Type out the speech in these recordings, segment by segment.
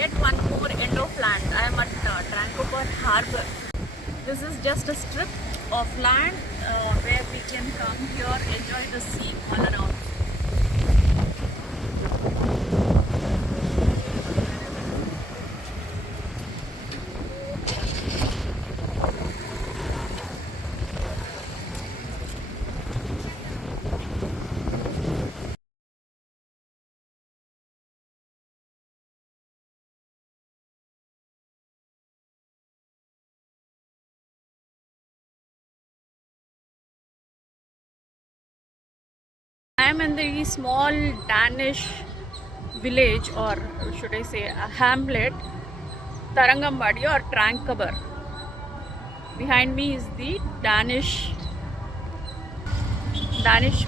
yet one more end of land. I am at Tranquebar Harbour. This is just a strip of land where we can come here, enjoy the sea all around. I am in the small Danish village, or should I say a hamlet, Thanga or Tranquebar. Behind me is the Danish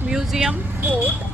Museum Fort.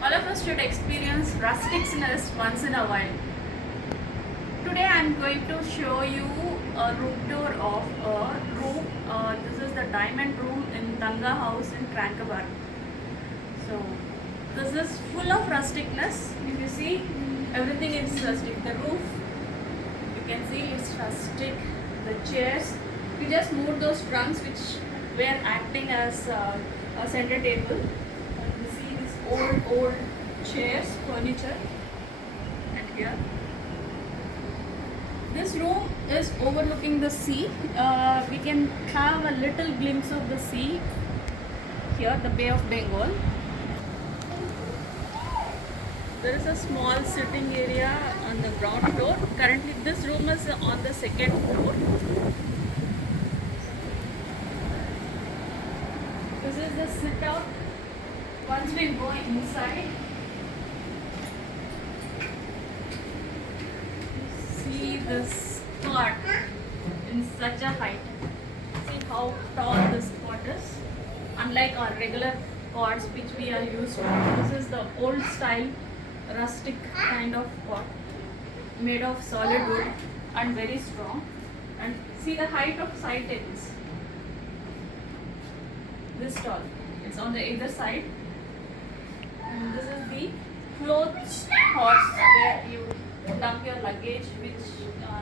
All of us should experience rusticsness once in a while. Today I am going to show you a room tour of a room. This is the diamond room in Thanga house in Tranquebar. So this is full of rusticness. If you see, everything is rustic. The roof, you can see it's rustic. The chairs, we just moved those trunks which were acting as a center table. You see these old chairs, furniture, and here. This room is overlooking the sea. We can have a little glimpse of the sea here, the Bay of Bengal. There is a small sitting area on the ground floor. Currently this room is on the second floor. This is the sit out. Once we go inside, see this cot in such a height. See how tall this cot is. Unlike our regular cots which we are used to, this is the old style rustic kind of cot made of solid wood and very strong. And see the height of side tables. This tall. It's on the either side. And this is the clothes horse where you dump your luggage, which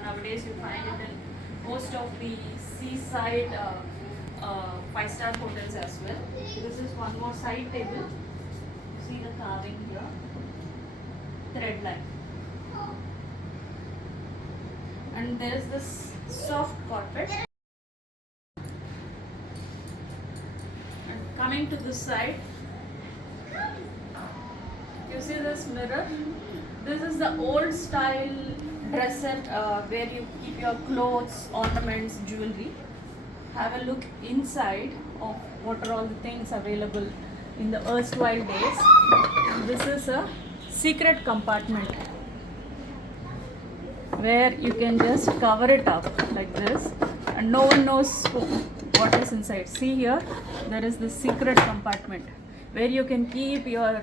nowadays you find it in most of the seaside 5-star hotels as well. This is one more side table. See the carving here. Thread line. And there is this soft carpet. And coming to this side, you see this mirror. This is the old style dresser where you keep your clothes, ornaments, jewelry. Have a look inside of what are all the things available in the erstwhile days. This is a secret compartment where you can just cover it up like this and no one knows what is inside. See here, there is the secret compartment where you can keep your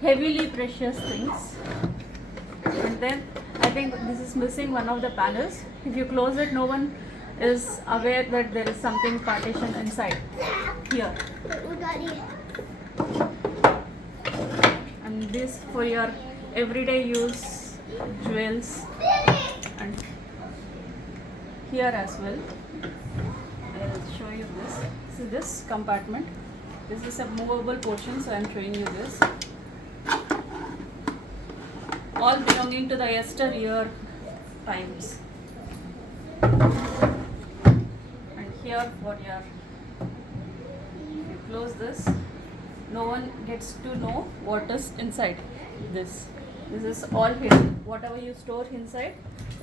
heavily precious things. And then I think this is missing one of the panels. If you close it, no one is aware that there is something partition inside here. And this for your everyday use jewels, and here as well. I'll show you this. See this compartment. This is a movable portion, so I'm showing you this. All belonging to the yesteryear times. And here for your, you close this, no one gets to know what is inside this. This is all hidden. Whatever you store inside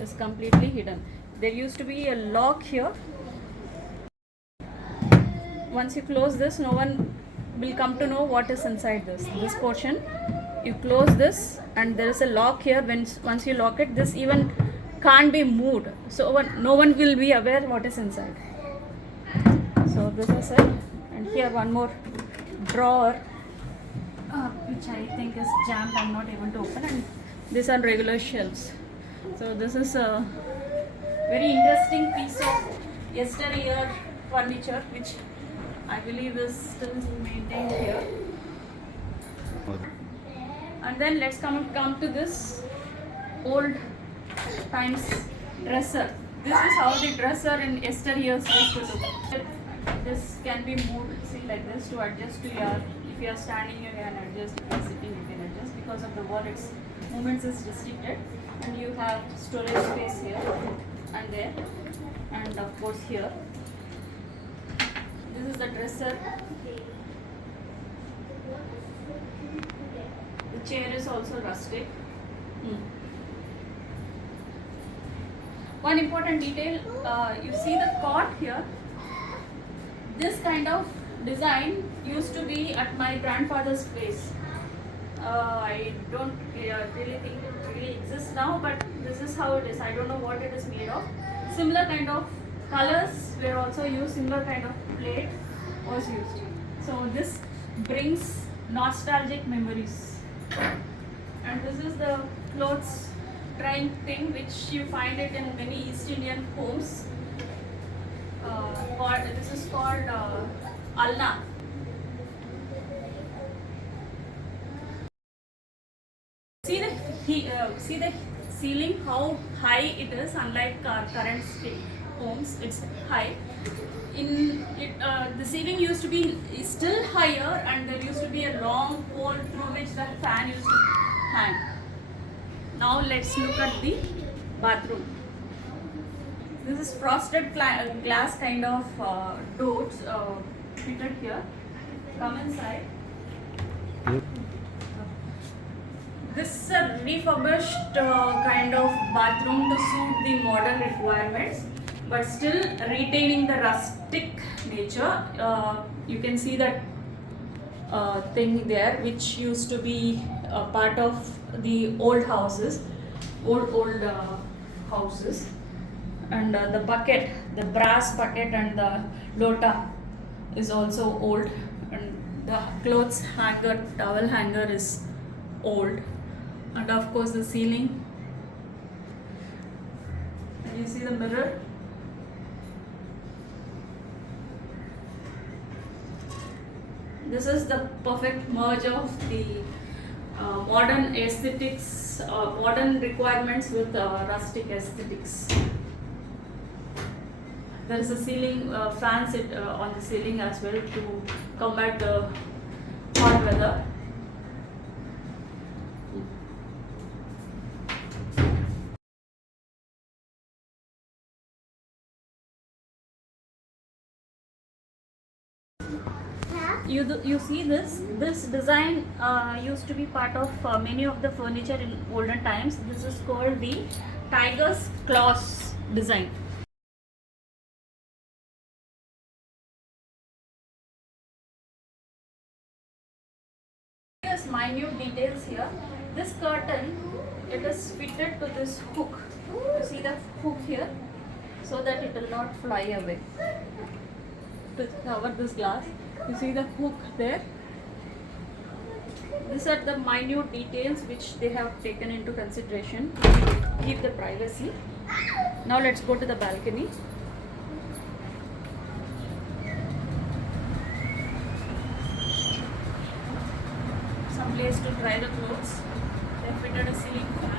is completely hidden. There used to be a lock here. Once you close this, no one will come to know what is inside this portion. You close this and there is a lock here. Once you lock it, this even can't be moved, so no one will be aware what is inside. So this is it. And here one more drawer, which I think is jammed. I'm not able to open, and these are regular shelves. So this is a very interesting piece of yesteryear furniture, which I believe is still maintained here. And then let's come to this old times dresser. This is how the dresser in yesteryears used to look. This can be moved, see, like this, to adjust to your, if you are standing you can adjust, if you are sitting you can adjust. Because of the wall, its movements is restricted, and you have storage space here and there, and of course here. This is the dresser. The chair is also rustic. One important detail, you see the cot here. This kind of design used to be at my grandfather's place. I don't really think it really exists now, but this is how it is. I don't know what it is made of. Similar kind of colors were also used, similar kind of plate was used. So this brings nostalgic memories. And this is the clothes drying thing, which you find it in many East Indian homes. This is called alna. See the ceiling, how high it is. Unlike current homes, it's high. The ceiling used to be still higher, and there used to be a long pole through which the fan used to hang. Now let's look at the bathroom. This is frosted glass kind of doors fitted here. Come inside. This is a refurbished kind of bathroom to suit the modern requirements, but still retaining the rustic nature. You can see that thing there, which used to be a part of the old houses, old houses. And the bucket, the brass bucket, and the lota is also old, and the clothes hanger, towel hanger is old, and of course the ceiling. And you see the mirror. This is the perfect merge of the modern aesthetics, modern requirements with rustic aesthetics. There is a ceiling fan set on the ceiling as well to combat the hot weather. You see this design used to be part of many of the furniture in olden times. This is called the tiger's claws design. Minute details here. This curtain, it is fitted to this hook. You see the hook here, so that it will not fly away. To cover this glass, you see the hook there. These are the minute details which they have taken into consideration to keep the privacy. Now let's go to the balcony. Some place to dry the clothes. They fitted a ceiling fan.